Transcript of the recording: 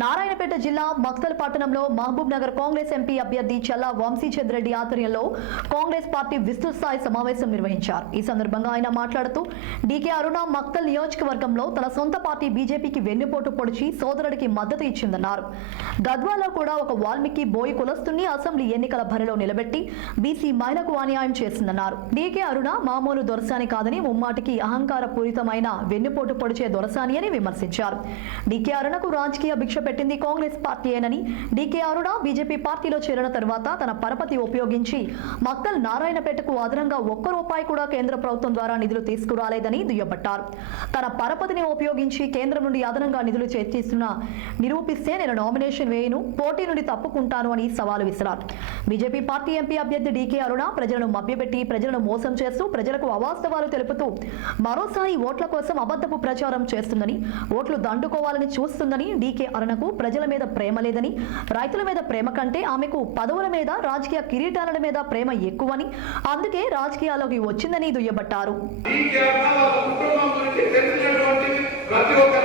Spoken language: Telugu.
నారాయణపేట జిల్లా మక్తల్ పట్టణంలో మహబూబ్ నగర్ కాంగ్రెస్ ఎంపీ అభ్యర్థి చల్లా వంశీచంద్ రెడ్డి ఆధ్వర్యంలో కాంగ్రెస్ పార్టీ విస్తృత స్థాయి సమావేశం నిర్వహించారు. ఈ సందర్భంగా ఆయన మాట్లాడుతూ డీకే అరుణ మక్తల్ నియోజకవర్గంలో తన సొంత పార్టీ బీజేపీకి వెన్నుపోటు పొడిచి సోదరుడికి మద్దతు ఇచ్చిందన్నారు. గద్వాలో కూడా ఒక వాల్మీకి బోయి కులస్తుని అసెంబ్లీ ఎన్నికల బరిలో నిలబెట్టి బీసీ మహిళకు అన్యాయం చేసిందన్నారు. డీకే అరుణ మామూలు దొరసాని కాదని ముమ్మాటికి అహంకార పూరితమైన వెన్నుపోటు పొడిచే దొరసాని అని విమర్శించారు. డీకే అరుణకు రాజకీయ భిక్ష పెట్టింది కాంగ్రెస్ పార్టీయేనని, డీకే అరుణ బీజేపీ పార్టీలో చేరిన తర్వాత తన పరపతి ఉపయోగించి మక్తల్ నారాయణపేటకు అదనంగా ₹1 కూడా కేంద్ర ప్రభుత్వం ద్వారా నిధులు తీసుకురాలేదని దుయ్యబట్టారు. తన పరపతిని ఉపయోగించి కేంద్రం నుండి అదనంగా నిధులు నిరూపిస్తే నేను నామినేషన్ వేయను, పోటీ నుండి తప్పుకుంటాను అని సవాలు విసిరారు. బీజేపీ పార్టీ ఎంపీ అభ్యర్థి డీకే అరుణ ప్రజలను మభ్యపెట్టి ప్రజలను మోసం చేస్తూ ప్రజలకు అవాస్తవాలు తెలుపుతూ మరోసారి ఓట్ల కోసం అబద్ధపు ప్రచారం చేస్తుందని, ఓట్లు దండుకోవాలని చూస్తుందని, డీకే అరుణకు ప్రజల మీద ప్రేమ లేదని, రైతుల మీద ప్రేమ కంటే ఆమెకు పదవుల మీద రాజకీయ కిరీటాల మీద ప్రేమ ఎక్కువని, అందుకే రాజకీయాల్లోకి వచ్చిందని దుయ్యబట్టారు. ప్రతి ఒక్క